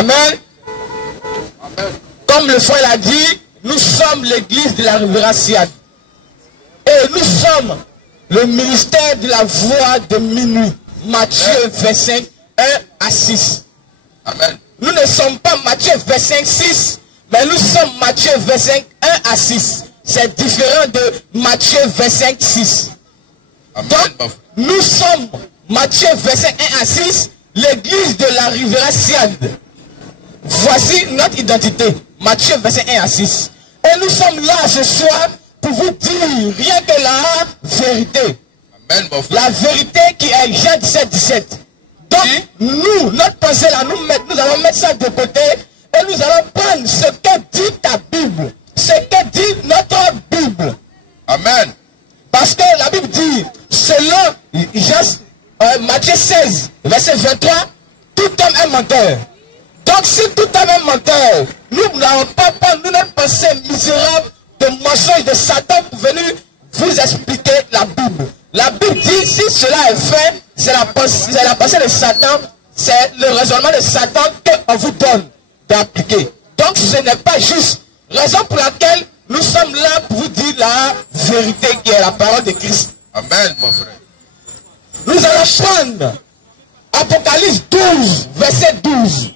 Amen. Comme le frère l'a dit, nous sommes l'église de la Riviera Siad. Et nous sommes le ministère de la voix de minuit. Matthieu 25, 1 à 6. Amen. Nous ne sommes pas Matthieu 25, 6, mais nous sommes Matthieu 25, 1 à 6. C'est différent de Matthieu 25, 6. Amen. Donc, nous sommes Matthieu 25, 1 à 6, l'église de la Riviera Siad. Voici notre identité. Matthieu 25, 1 à 6. Et nous sommes là ce soir pour vous dire rien que la vérité. Amen, mon frère. La vérité qui est Jean 17, 17. Donc, nous, notre pensée là, nous allons mettre ça de côté et nous allons prendre ce que dit ta Bible. Ce que dit notre Bible. Amen. Parce que la Bible dit, selon Matthieu 16, verset 23, tout homme est menteur. Donc, si tout homme est menteur, nous n'avons pas prendre notre pensée misérable de mensonges de Satan pour venir vous expliquer la Bible. La Bible dit, si cela est fait, c'est la pensée de Satan, c'est le raisonnement de Satan qu'on vous donne d'appliquer. Donc, ce n'est pas juste. Raison pour laquelle nous sommes là pour vous dire la vérité qui est la parole de Christ. Amen, mon frère. Nous allons prendre Apocalypse 12, verset 12.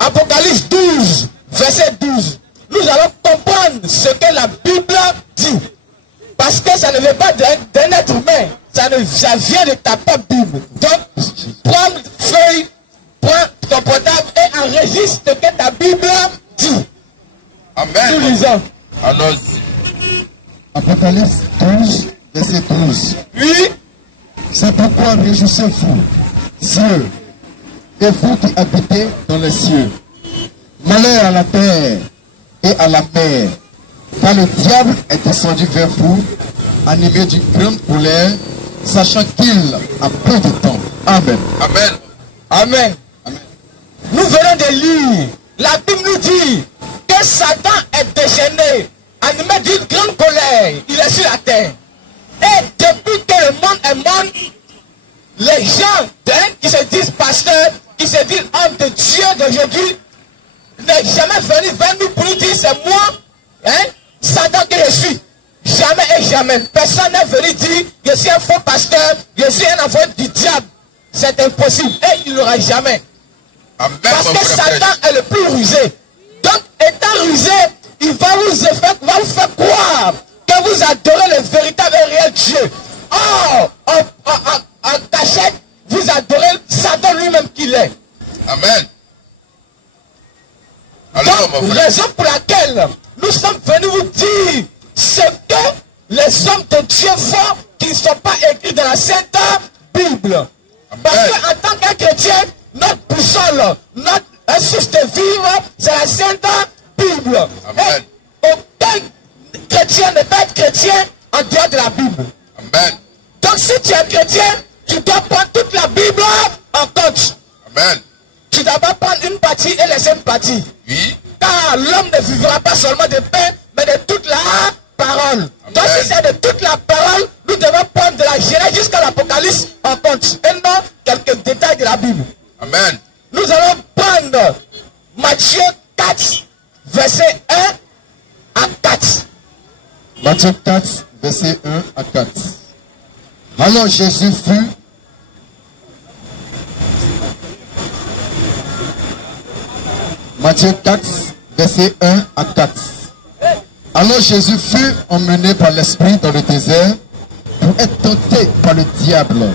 Apocalypse 12, verset 12. Nous allons comprendre ce que la Bible dit. Parce que ça ne vient pas d'un être humain. Ça vient de ta propre Bible. Donc, prends une feuille, prends ton portable et enregistre ce que ta Bible dit. Amen. Nous lisons. Allons-y. Apocalypse 12, verset 12. Oui. C'est pourquoi réjouissez-vous, cieux, et vous qui habitez dans les cieux. Malheur à la terre et à la mer, car le diable est descendu vers vous, animé d'une grande colère, sachant qu'il a peu de temps. Amen. Amen. Amen. Amen. Nous venons de lire. La Bible nous dit que Satan est déchaîné, animé d'une grande colère. Il est sur la terre. Et depuis que le monde est monde, les gens qui se disent pasteurs, qui se disent hommes de Dieu d'aujourd'hui, n'est jamais venu vers nous pour nous dire c'est moi, Satan que je suis. Jamais et jamais. Personne n'est venu dire je suis un faux pasteur, je suis un enfant du diable. C'est impossible. Et il n'aura jamais. Amen. Parce mon que frère. Satan est le plus rusé. Donc, étant rusé, il va vous faire croire que vous adorez le véritable et réel Dieu. Or, en cachette, vous adorez Satan lui-même qu'il est. Amen. Alors, mon Donc, frère. raison pour laquelle nous sommes venus vous dire ce que les hommes de Dieu font qui ne sont pas écrits dans la Sainte Bible. Parce qu'en tant qu'un chrétien, notre boussole, notre source de vivre, c'est la Sainte Bible. Amen. Et aucun chrétien ne peut être chrétien en dehors de la Bible. Amen. Donc si tu es chrétien, tu dois prendre toute la Bible en compte. Amen. Tu ne dois pas prendre une partie et laisser une partie. Oui. Car l'homme ne vivra pas seulement de pain, mais de toute la parole. Donc si c'est de toute la parole, nous devons prendre de la Genèse jusqu'à l'Apocalypse en compte. Et non quelques détails de la Bible. Amen. Nous allons prendre Matthieu 4, verset 1 à 4. Matthieu 4, verset 1 à 4. Alors Jésus fut Matthieu 4, verset 1 à 4. Alors Jésus fut emmené par l'Esprit dans le désert pour être tenté par le diable.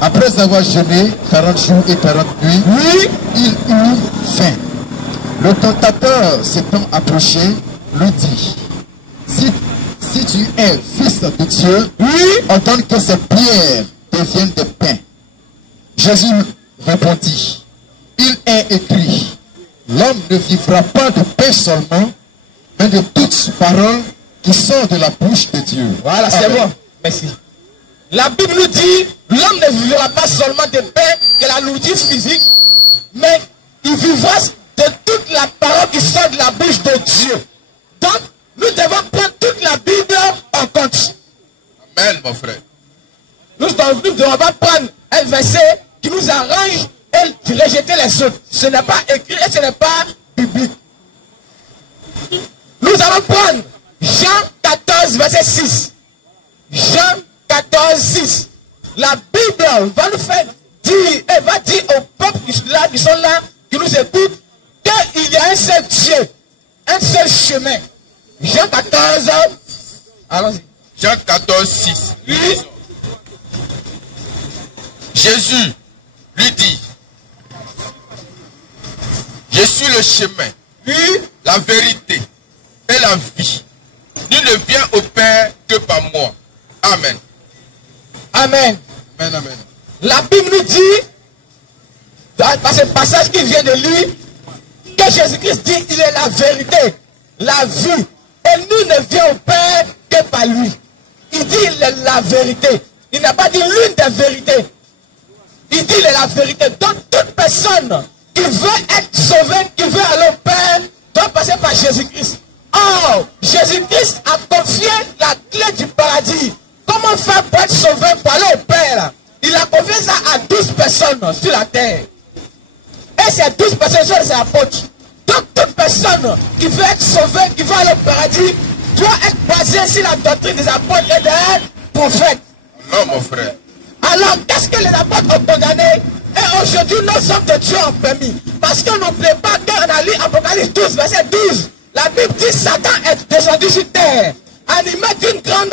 Après avoir jeûné 40 jours et 40 nuits, il eut faim. Le tentateur s'étant approché, lui dit, si tu es fils de Dieu, ordonne que ces pierres deviennent des pains. Jésus répondit, il est écrit, l'homme ne vivra pas de pain seulement, mais de toute parole qui sort de la bouche de Dieu. Voilà, c'est Amen. bon. Merci. La Bible nous dit, l'homme ne vivra pas seulement de pain, que la nourriture physique, mais il vivra de toute la parole qui sort de la bouche de Dieu. Donc, nous devons prendre toute la Bible en compte. Amen, mon frère. Nous ne devons pas prendre un verset qui nous arrange et et rejeter les autres. Ce n'est pas écrit et ce n'est pas biblique. Nous allons prendre Jean 14, verset 6. Jean 14, 6. La Bible va nous faire dire, elle va dire au peuple qui sont là, qui nous écoutent, qu'il y a un seul Dieu, un seul chemin. Jean 14, allons-y. Jean 14, 6. Oui. Jésus lui dit, je suis le chemin, Oui. la vérité et la vie. Nul ne vient au Père que par moi. Amen. Amen. Amen, amen. La Bible nous dit, dans ce passage qu'il vient de lire, que Jésus-Christ dit, il est la vérité, la vie. Et nous ne vient au Père que par lui. Il dit, il est la vérité. Il n'a pas dit l'une des vérités. Il dit, il est la vérité. Donc, toute personne qui veut être sauvée, qui veut aller au Père, doit passer par Jésus-Christ. Or, Jésus-Christ a confié la clé du paradis. Comment faire pour être sauvé, pour aller au Père? Il a confié ça à 12 personnes sur la terre. Et ces 12 personnes sont les apôtres. Donc, toute personne qui veut être sauvée, qui veut aller au paradis, doit être basée sur la doctrine des apôtres et des prophètes. Non, mon frère. Alors, qu'est-ce que les apôtres ont condamné? Et aujourd'hui, nos hommes de Dieu ont permis. Parce qu'on n'oublie pas qu'on a lu Apocalypse 12, verset 12. La Bible dit Satan est descendu sur terre, animé d'une grande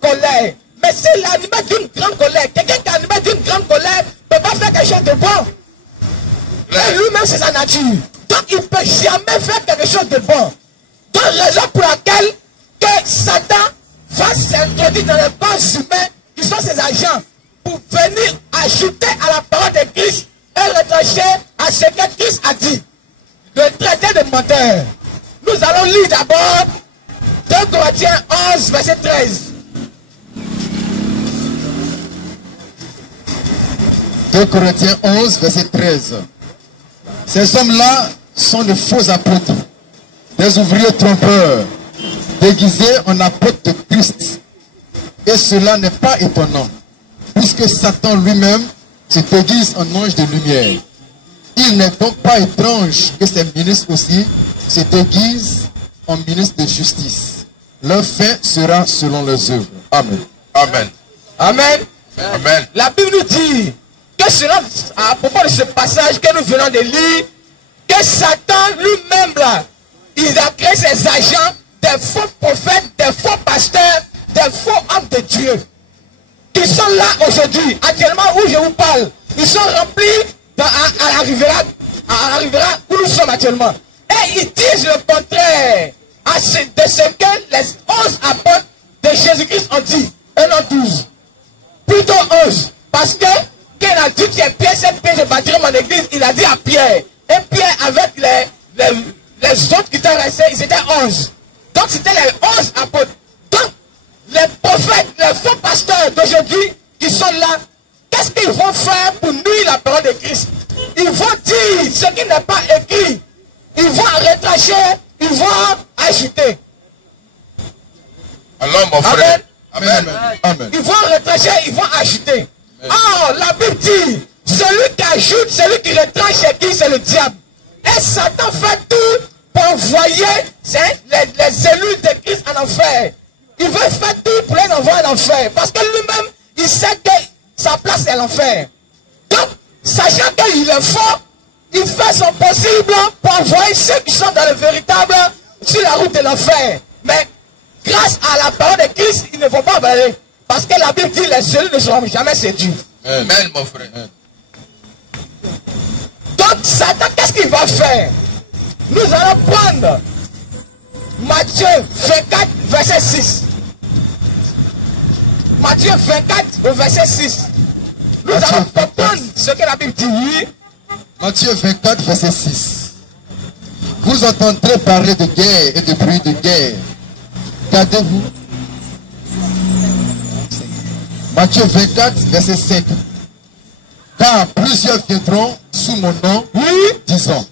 colère. Mais s'il est animé d'une grande colère, quelqu'un qui est animé d'une grande colère ne peut pas faire quelque chose de bon. Et lui-même, c'est sa nature. Donc, il ne peut jamais faire quelque chose de bon. Donc, raison pour laquelle que Satan va s'introduire dans les bases humains qui sont ses agents pour venir ajouter à la parole de Christ et retrancher à ce que Christ a dit. Le traité de menteur. Nous allons lire d'abord 2 Corinthiens 11, verset 13. 2 Corinthiens 11, verset 13. Ces hommes-là sont de faux apôtres, des ouvriers trompeurs, déguisés en apôtres de Christ. Et cela n'est pas étonnant, puisque Satan lui-même se déguise en ange de lumière. Il n'est donc pas étrange que ces ministres aussi se déguisent en ministres de justice. Leur fin sera selon leurs œuvres. Amen. Amen. Amen. Amen. La Bible nous dit que cela, à propos de ce passage que nous venons de lire, que Satan lui-même là, il a créé ses agents, des faux prophètes, des faux pasteurs, des faux hommes de Dieu, qui sont là aujourd'hui, actuellement où je vous parle. Ils sont remplis à la Riviera où nous sommes actuellement. Et ils disent le contraire de ce que les 11 apôtres de Jésus-Christ ont dit, et non 12. Plutôt 11. Parce que quand il a dit que Pierre, cette pierre, je bâtirai mon église, il a dit à Pierre. Et Pierre, avec les autres qui étaient restés, ils étaient 11. Donc c'était les 11 apôtres. Donc, les prophètes, les faux pasteurs d'aujourd'hui qui sont là, qu'est-ce qu'ils vont faire pour nuire la parole de Christ? Ils vont dire ce qui n'est pas écrit. Ils vont retrancher, ils vont ajouter. Alors, mon frère. Amen. Amen. Amen. Ils vont retrancher, ils vont ajouter. Or, la Bible dit, celui qui ajoute, celui qui retranche, c'est qui? C'est le diable. Et Satan fait tout pour envoyer les élus de Christ en enfer. Il veut faire tout pour les envoyer en enfer. Parce que lui-même, il sait que sa place est l'enfer. Donc, sachant qu'il est fort, il fait son possible pour envoyer ceux qui sont dans le véritable sur la route de l'enfer. Mais grâce à la parole de Christ, ils ne vont pas aller. Parce que la Bible dit les seuls ne seront jamais séduits. Amen, mon frère. Donc, Satan, qu'est-ce qu'il va faire? Nous allons prendre Matthieu 24, verset 6. Matthieu 24, au verset 6. Nous allons comprendre ce que la Bible dit. Matthieu 24, verset 6. Vous entendrez parler de guerre et de bruit de guerre. Gardez-vous. Matthieu 24, verset 5. Car plusieurs viendront sous mon nom, disant,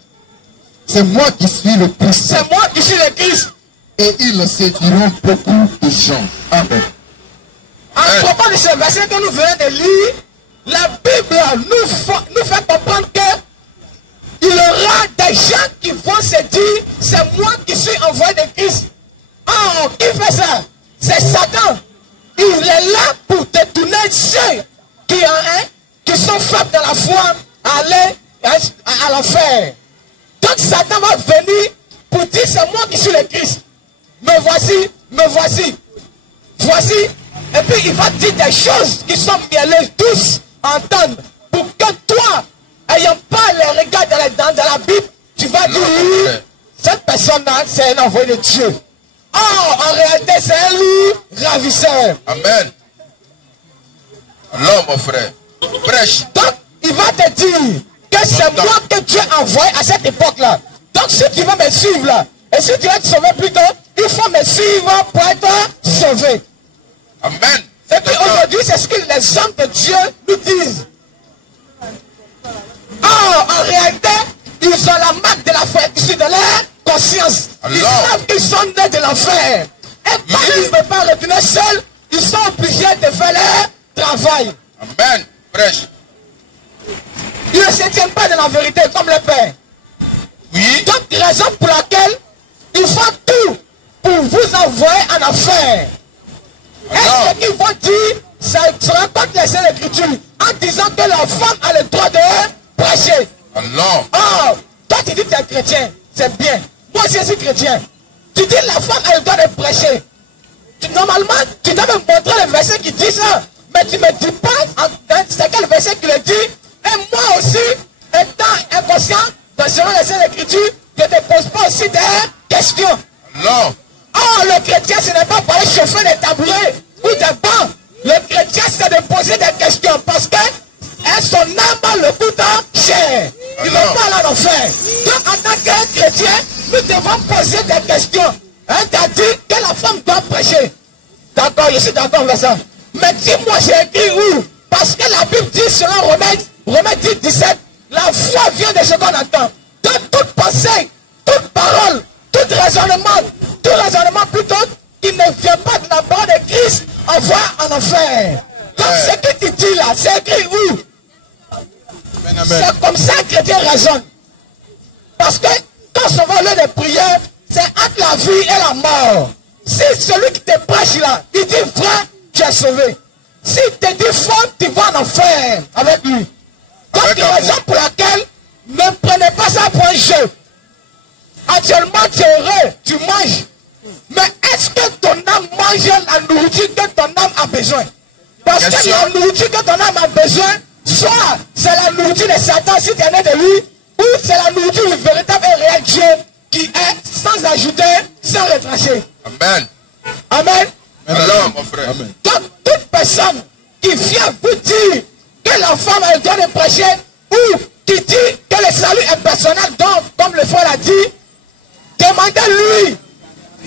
c'est moi qui suis le Christ. C'est moi qui suis le Christ. Et ils séduiront beaucoup de gens. Amen. À propos de ce verset que nous venons de lire, la Bible nous fait comprendre que se dit, c'est moi qui suis envoyé de Christ. Oh, qui fait ça? C'est Satan. Il est là pour détourner ceux qui sont faibles dans la foi à aller à l'enfer. Donc Satan va venir pour dire, c'est moi qui suis le Christ. Me voici, me voici. Voici. Et puis il va dire des choses qui sont mielleuses, tous entendre. Pour que toi, ayant pas les regards dans la Bible, tu vas dire, cette personne-là, c'est un envoyé de Dieu. Oh, en réalité, c'est un loup ravisseur. Amen. Alors, mon frère, prêche. Donc, il va te dire que c'est moi que Dieu a envoyé à cette époque-là. Donc, si tu veux me suivre là, et si tu veux te sauver plus tôt, il faut me suivre pour être sauvé. Amen. Et puis aujourd'hui, c'est ce que les hommes de Dieu nous disent. Oh, en réalité, ils ont la marque de la fraîcheur de leur conscience. Ils savent qu'ils sont nés de l'enfer. Et quand ils ne peuvent pas retourner seuls, ils sont obligés de faire leur travail. Amen. Prêche. Ils ne se tiennent pas de la vérité comme le Père. Oui. Donc, raison pour laquelle ils font tout pour vous envoyer en enfer. Est-ce qu'ils vont dire, ça sera contre les Saintes Écritures, en disant que la femme a le droit de prêcher. Alors. Oh, toi tu dis que tu es chrétien, c'est bien. Moi aussi je suis chrétien. Tu dis la femme a le droit de prêcher. Normalement, tu dois me montrer le verset qui dit ça. Mais tu ne me dis pas, c'est quel verset qui le dit. Et moi aussi, étant inconscient, selon les Saintes Écritures, je ne te pose pas aussi des questions. Non. Oh, le chrétien, ce n'est pas pour aller chauffer des tabourets ou des bancs. Le chrétien, c'est de poser des questions parce que son âme le coûte cher. Il ne va pas aller en enfer. Donc, en tant que chrétien, nous devons poser des questions. Tu as dit que la femme doit prêcher. D'accord, je suis d'accord avec ça. Mais dis-moi, j'ai écrit où? Parce que la Bible dit, selon Romains 10, 17, la foi vient de ce qu'on entend. Donc, toute pensée, toute parole, tout raisonnement plutôt, qui ne vient pas de la parole de Christ, envoie en enfer. Donc, ce que tu dis là, c'est écrit où? C'est comme ça que Dieu raisonne. Parce que quand on va au lieu de prière, c'est entre la vie et la mort. Si celui qui te prêche là, il dit vrai, tu es sauvé. S'il te dit faux, tu vas en enfer avec lui. Donc, la raison pour laquelle ne prenez pas ça pour un jeu. Actuellement, tu es heureux, tu manges. Mais est-ce que ton âme mange la nourriture que ton âme a besoin? Parce que la nourriture que ton âme a besoin, soit c'est la nourriture de Satan si tu es né de lui, ou c'est la nourriture du véritable et réel Dieu qui est sans ajouter, sans retrancher. Amen. Amen. Alors, mon frère. Amen. Donc, toute personne qui vient vous dire que la femme a le droit de prêcher, ou qui dit que le salut est personnel, donc, comme le frère l'a dit, demandez-lui,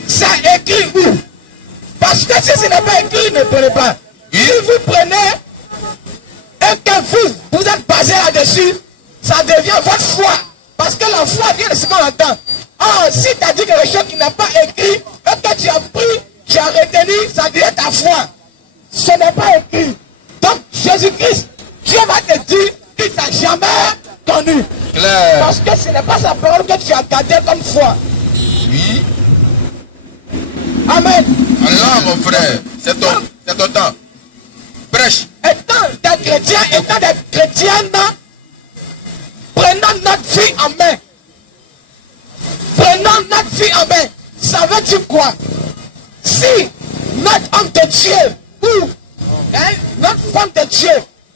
c'est écrit où? Parce que si ce n'est pas écrit, ne prenez pas. Si vous prenez et que vous êtes basé là-dessus, ça devient votre foi. Parce que la foi vient de ce qu'on entend. Oh, si tu as dit quelque chose qui n'est pas écrit, et que tu as pris, tu as retenu, ça devient ta foi. Ce n'est pas écrit. Donc, Jésus-Christ, Dieu va te dire qu'il ne t'a jamais connu. Claire. Parce que ce n'est pas sa parole que tu as gardée comme foi. Oui. Amen. Alors, mon frère, c'est ton temps. Prêche. Étant des chrétiens, étant des chrétiennes, prenons notre vie en main. Prenons notre vie en main. Ça veut dire quoi? Si notre homme de Dieu ou notre femme de Dieu,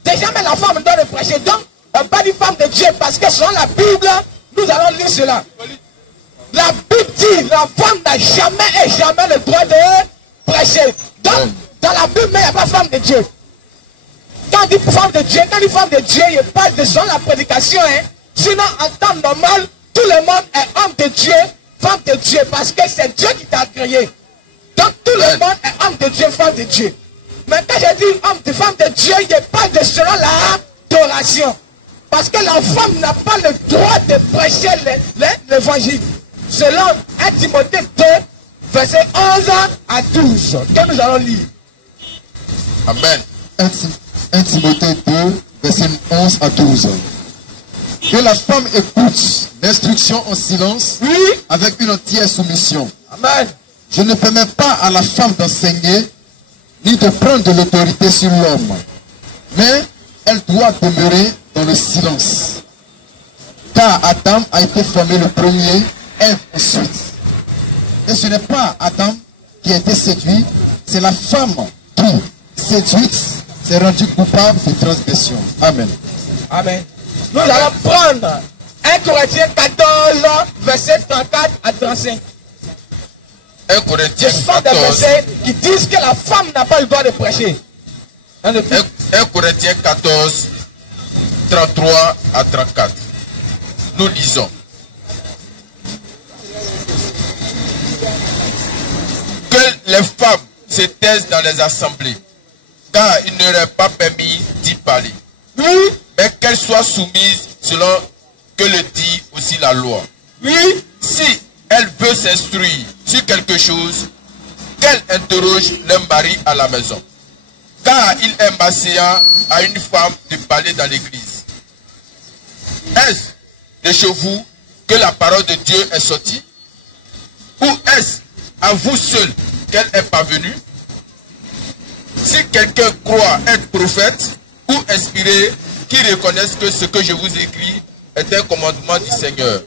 déjà mais la femme doit le prêcher. Donc, pas une femme de Dieu, parce que selon la Bible, nous allons lire cela. La Bible dit, la femme n'a jamais et jamais le droit de prêcher. Donc, dans la Bible, il n'y a pas femme de Dieu. Quand on dit femme de Dieu, il parle de son la prédication. Sinon, en temps normal, tout le monde est homme de Dieu, femme de Dieu, parce que c'est Dieu qui t'a créé. Donc, tout le monde est homme de Dieu, femme de Dieu. Mais quand je dis homme de femme de Dieu, il parle de selon l'adoration. Parce que la femme n'a pas le droit de prêcher l'évangile. Selon 1 Timothée 2, verset 11 à 12, que nous allons lire. Amen. 1 Timothée 2, verset 11 à 12. Que la femme écoute L'instruction en silence, Oui. avec une entière soumission. Amen. Je ne permets pas à la femme d'enseigner, ni de prendre de l'autorité sur l'homme. Mais elle doit demeurer dans le silence. Car Adam a été formé le premier, Ève ensuite. Et ce n'est pas Adam qui a été séduit, c'est la femme qui, séduite, s'est rendue coupable de transgression. Amen. Amen. Nous allons prendre 1 Corinthiens 14, verset 34 à 35. 1 Corinthiens Ce sont des 14. versets qui disent que la femme n'a pas le droit de prêcher. 1 Corinthiens 14, 33 à 34. Nous lisons. Que les femmes se taisent dans les assemblées, car il ne leur est pas permis d'y parler. Oui, Mais qu'elles soient soumises selon que le dit aussi la loi. oui, Si elle veut s'instruire sur quelque chose, qu'elle interroge le mari à la maison. Car il est malséant à une femme de parler dans l'église. Est-ce de chez vous que la parole de Dieu est sortie? Ou est-ce à vous seul qu'elle est parvenue? Si quelqu'un croit être prophète ou inspiré, qu'il reconnaisse que ce que je vous écris est un commandement du Seigneur.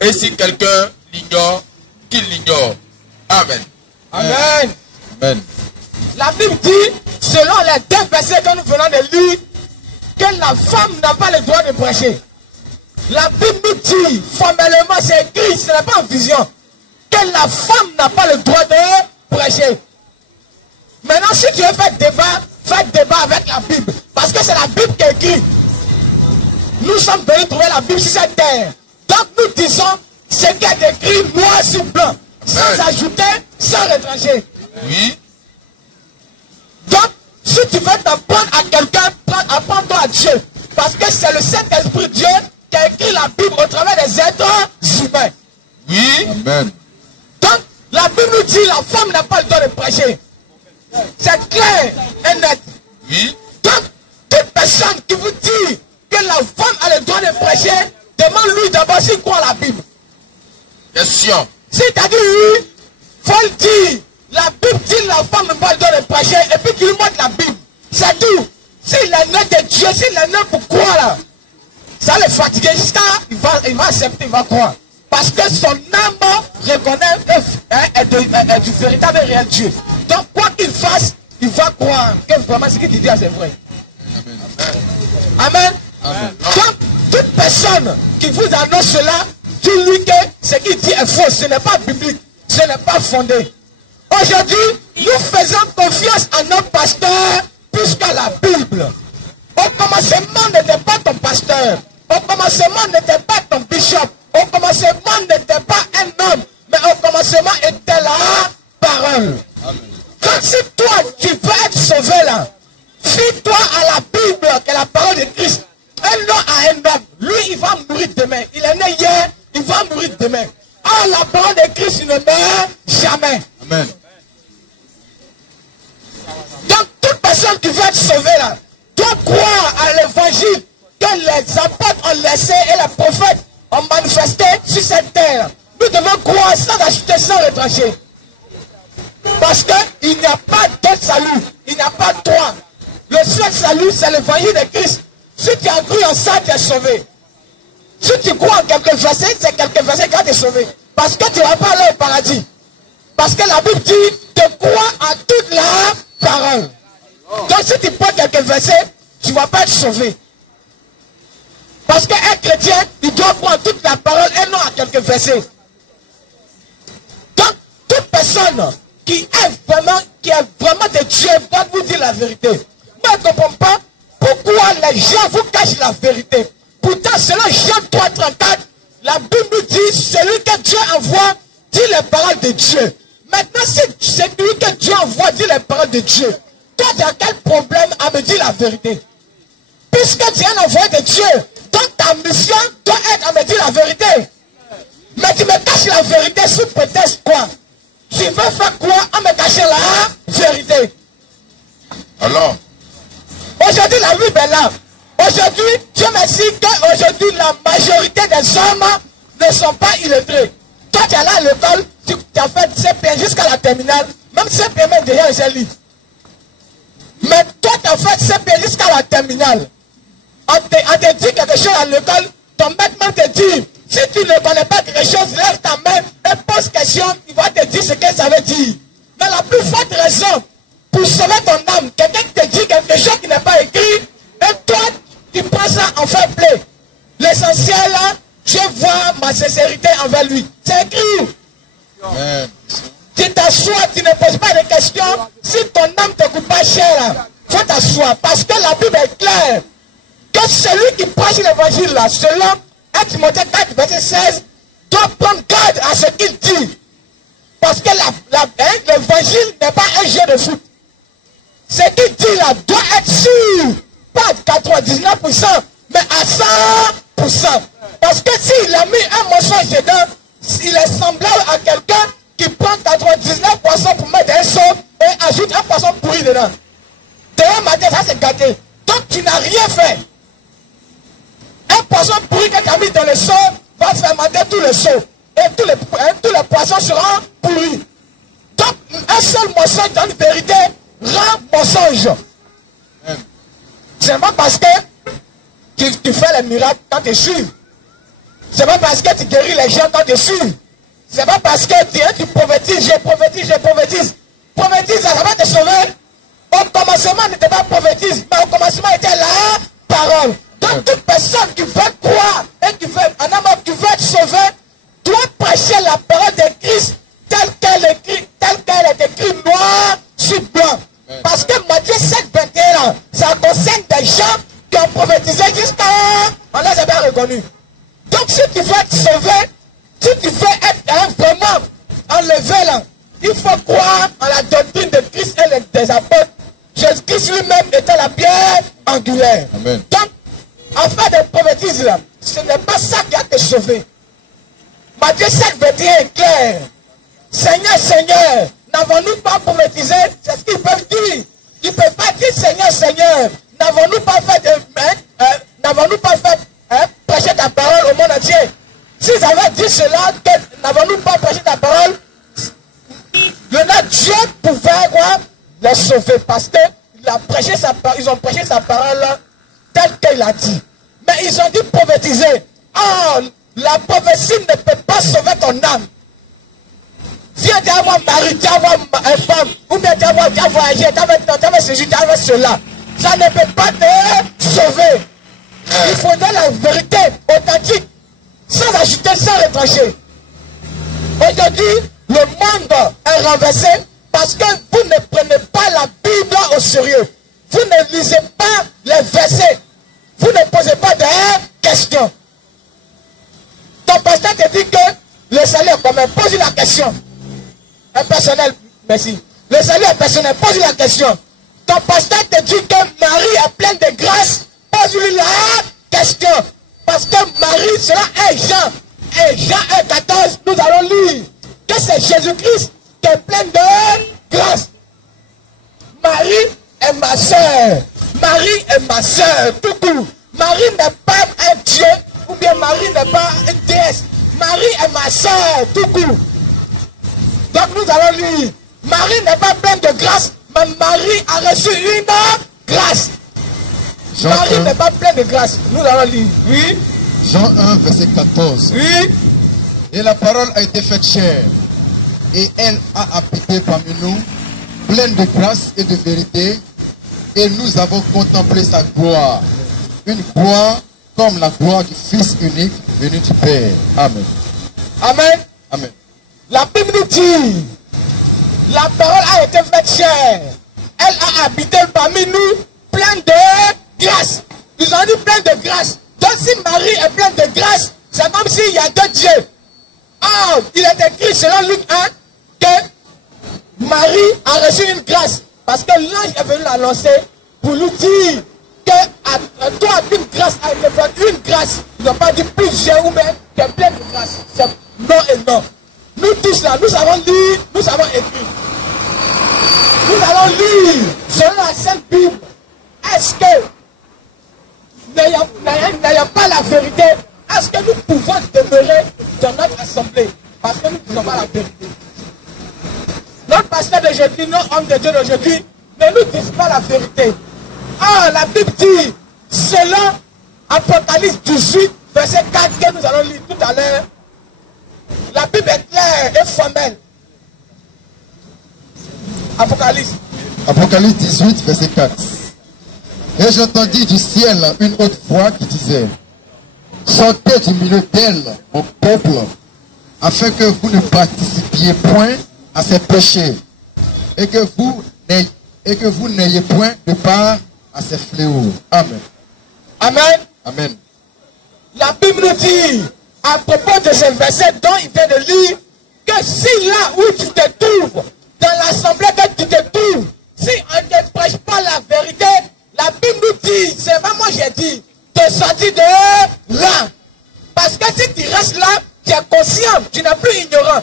Et si quelqu'un l'ignore, qu'il l'ignore. Amen. amen. Amen. La Bible dit, selon les deux versets que nous venons de lire, que la femme n'a pas le droit de prêcher. La Bible nous dit, formellement, c'est écrit, ce n'est pas en vision, que la femme n'a pas le droit de prêcher. Maintenant, si tu veux faire débat avec la Bible, parce que c'est la Bible qui écrit. Nous sommes venus trouver la Bible sur cette terre. Donc nous disons ce qui est écrit noir sur blanc, sans ajouter, sans retrancher. Oui. Donc, si tu veux t'apprendre à quelqu'un, apprends-toi à Dieu. Parce que c'est le Saint-Esprit Dieu qui a écrit la Bible au travers des êtres humains. Oui. Amen. Donc, la Bible nous dit la femme n'a pas le droit de prêcher. C'est clair et net. Oui. Donc, toute personne qui vous dit que la femme a le droit de prêcher, demande-lui d'abord s'il croit à la Bible. Question. Si tu as dit oui, il faut le dire. La Bible dit la femme n'a pas le droit de prêcher et puis qu'il lui montre la Bible. C'est tout. S'il est né de Dieu, s'il est né pour croire là, ça le fatiguer jusqu'à il va accepter, il va croire. Parce que son âme reconnaît est du véritable et réel Dieu. Donc quoi qu'il fasse, il va croire que vraiment ce qu'il dit c'est vrai. Amen. Amen. Donc toute personne qui vous annonce cela, dis-lui que ce qu'il dit est faux. Ce n'est pas biblique. Ce n'est pas fondé. Aujourd'hui, nous faisons confiance à notre pasteur plus qu'à la Bible. Au commencement n'était pas ton pasteur. Au commencement n'était pas ton bishop. Au commencement n'était pas un homme. Mais au commencement était la parole. Donc si toi tu veux être sauvé là, fie-toi à la Bible, qui est la parole de Christ. Un homme à un homme. Lui, il va mourir demain. Il est né hier, il va mourir demain. Ah, la parole de Christ ne meurt jamais. Amen. Donc, toute personne qui veut être sauvée là, doit croire à l'évangile que les apôtres ont laissé et les prophètes ont manifesté sur cette terre. Nous devons croire sans acheter, sans retrancher. Parce qu'il n'y a pas d'autre salut. Il n'y a pas de droit. Le seul salut, c'est l'évangile de Christ. Si tu as cru en ça, tu es sauvé. Si tu crois en quelques versets, c'est quelques versets qui vont te sauver. Parce que tu ne vas pas aller au paradis. Parce que la Bible dit de croire en toute la parole. Donc si tu prends quelques versets, tu ne vas pas être sauvé. Parce qu'un chrétien, il doit croire en toute la parole et non à quelques versets. Donc, toute personne qui est vraiment de Dieu doit vous dire la vérité. Moi, je ne comprends pas pourquoi les gens vous cachent la vérité. Pourtant, selon Jean 3,34, la Bible nous dit, celui que Dieu envoie dit les paroles de Dieu. Maintenant, si c'est lui que Dieu envoie dit les paroles de Dieu, toi, tu as quel problème à me dire la vérité? Puisque tu es un envoyé de Dieu, donc ta mission doit être à me dire la vérité. Mais tu me caches la vérité sous prétexte quoi? Tu veux faire quoi à me cacher la vérité? Alors, aujourd'hui, la Bible est là. Aujourd'hui, Dieu merci qu'aujourd'hui, la majorité des hommes ne sont pas illettrés. Toi, tu es là à l'école, tu as fait CPM jusqu'à la terminale, même CPM est déjà un lit. Mais toi, tu as fait CPM jusqu'à la terminale. On te dit quelque chose à l'école, ton maître même te dit, si tu ne connais pas quelque chose, lève ta main et pose question, il va te dire ce que ça veut dire. Mais la plus forte raison pour sauver ton âme, quelqu'un te dit quelque chose qui n'est pas écrit, et toi, tu prends ça en fair play. L'essentiel, je vois ma sincérité envers lui. C'est écrit. Amen. Tu t'assois, tu ne poses pas de questions. Si ton âme ne te coûte pas cher, il faut t'asseoir. Parce que la Bible est claire. Que celui qui prêche l'évangile là, selon 1 Timothée 4, verset 16, doit prendre garde à ce qu'il dit. Parce que l'évangile n'est pas un jeu de foot. Ce qu'il dit là doit être sûr. Pas à 99%, mais à 100%. Parce que s'il a mis un mensonge dedans, il est semblable à quelqu'un qui prend 99% pour mettre un saut et ajoute un poisson pourri dedans. Demain matin, ça c'est gâté. Donc tu n'as rien fait. Un poisson pourri que tu as mis dans le seau va fermenter tout le seau. Et tous les poissons seront pourris. Donc un seul mensonge dans une vérité rend mensonge. C'est pas parce que tu fais les miracles quand tu suives. C'est pas parce que tu guéris les gens quand tu suives. C'est pas parce que tu prophétises, je prophétise. Prophétise, ça va te sauver. Au commencement n'était pas prophétise, mais au commencement était la parole. Donc toute personne qui veut croire et qui veut, un homme qui veut être sauvé, doit prêcher la parole de Christ telle qu'elle est écrite noir sur blanc. Parce que Matthieu 7, 21, ça concerne des gens qui ont prophétisé jusqu'à... On les a bien reconnus. Donc si tu veux être sauvé, si tu veux être vraiment enlevé là, il faut croire en la doctrine de Christ et des apôtres. Jésus-Christ lui-même était la pierre angulaire. Amen. Donc, en fait de prophétiser là, ce n'est pas ça qui a te sauvé. Matthieu 7, 21 est clair. Seigneur, Seigneur, n'avons-nous pas prophétisé? C'est ce qu'ils peuvent dire. Ils ne peuvent pas dire Seigneur, Seigneur. N'avons-nous pas fait prêcher ta parole au monde entier? S'ils avaient dit cela, n'avons-nous pas prêché ta parole? Dieu pouvait quoi? Les sauver parce que ils ont prêché sa parole telle qu'il a dit. Mais ils ont dit prophétiser. Oh, la prophétie ne peut pas sauver ton âme. Viens d'avoir mari, d'avoir une femme, ou bien d'avoir voyagé, d'avoir ceci, d'avoir cela. Ça ne peut pas te sauver. Il faudrait la vérité authentique, sans ajouter, sans retrancher. Aujourd'hui, le monde est renversé parce que vous ne prenez pas la Bible au sérieux. Vous ne lisez pas les versets. Vous ne posez pas de questions. Ton pasteur te dit que le salut est commun. Pose la question. Impersonnel, merci. Le salut est personnel. Pose la question. Ton pasteur te dit que Marie est pleine de grâce. Pose-lui la question. Parce que Marie sera un Jean. Et Jean 1,14, nous allons lire que c'est Jésus-Christ qui est plein de grâce. Marie est ma soeur. Marie est ma soeur. Tout court. Marie n'est pas un Dieu. Ou bien Marie n'est pas une déesse. Marie est ma soeur. Tout court. Donc nous allons lire. Marie n'est pas pleine de grâce. Mais Marie a reçu une grâce. Marie n'est pas pleine de grâce. Nous allons lire. Oui. Jean 1, verset 14. Oui. Et la parole a été faite chair. Et elle a habité parmi nous, pleine de grâce et de vérité. Et nous avons contemplé sa gloire. Une gloire comme la gloire du Fils unique venu du Père. Amen. Amen. Amen. La Bible nous dit, la parole a été faite chair. Elle a habité parmi nous, pleine de grâce. Ils ont dit pleine de grâce. Donc si Marie est pleine de grâce, c'est comme s'il y a deux dieux. Oh, il est écrit selon Luc 1 que Marie a reçu une grâce. Parce que l'ange est venu l'annoncer pour lui dire que toi, une grâce a été faite, une grâce. Ils n'ont pas dit plusieurs ou même que pleine de grâce. C'est non et non. Nous tous là, nous avons lu, nous avons écrit. Nous allons lire selon la Sainte Bible. Est-ce que, n'ayant pas la vérité, est-ce que nous pouvons demeurer dans notre assemblée parce que nous ne disons pas la vérité. Notre pasteur d'aujourd'hui, nos hommes de Dieu d'aujourd'hui ne nous disent pas la vérité. Ah, la Bible dit, selon Apocalypse 18, verset 4 que nous allons lire tout à l'heure, la Bible est claire et formelle. Apocalypse. Apocalypse 18, verset 4. Et j'entendis du ciel une autre voix qui disait, sortez du milieu d'elle, mon peuple, afin que vous ne participiez point à ses péchés, et que vous n'ayez point de part à ses fléaux. Amen. Amen. Amen. La Bible nous dit, à propos de ce verset dont il vient de lire, que si là où tu te trouves, dans l'assemblée que tu te trouves, si on ne prêche pas la vérité, la Bible nous dit, c'est vraiment j'ai dit, de sortir de là. Parce que si tu restes là, tu es conscient, tu n'es plus ignorant.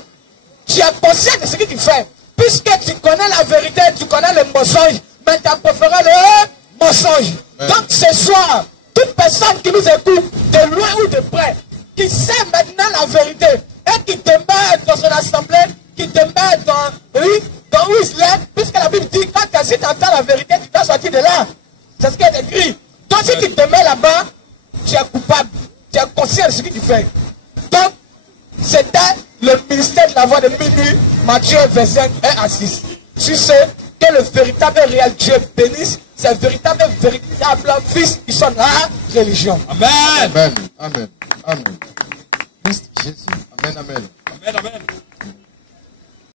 Tu es conscient de ce que tu fais. Puisque tu connais la vérité, tu connais le mensonge, mais tu as préféré le mensonge. Ouais. Donc ce soir, toute personne qui nous écoute, de loin ou de près, qui sait maintenant la vérité, et qui te met dans son assemblée, qui te met dans où il est, puisque la Bible dit, quand tu entends la vérité, tu dois sortir de là. C'est ce qui est écrit. Donc si tu te mets là-bas, tu es coupable, tu es conscient de ce que tu fais. Donc, c'était le ministère de la voix de minuit, Matthieu 25, 1 à 6. Tu sais que le véritable et réel Dieu bénisse, c'est le véritable fils qui sont la religion. Amen. Amen. Amen. Amen. Christ Jésus. Amen. Amen. Amen. Amen.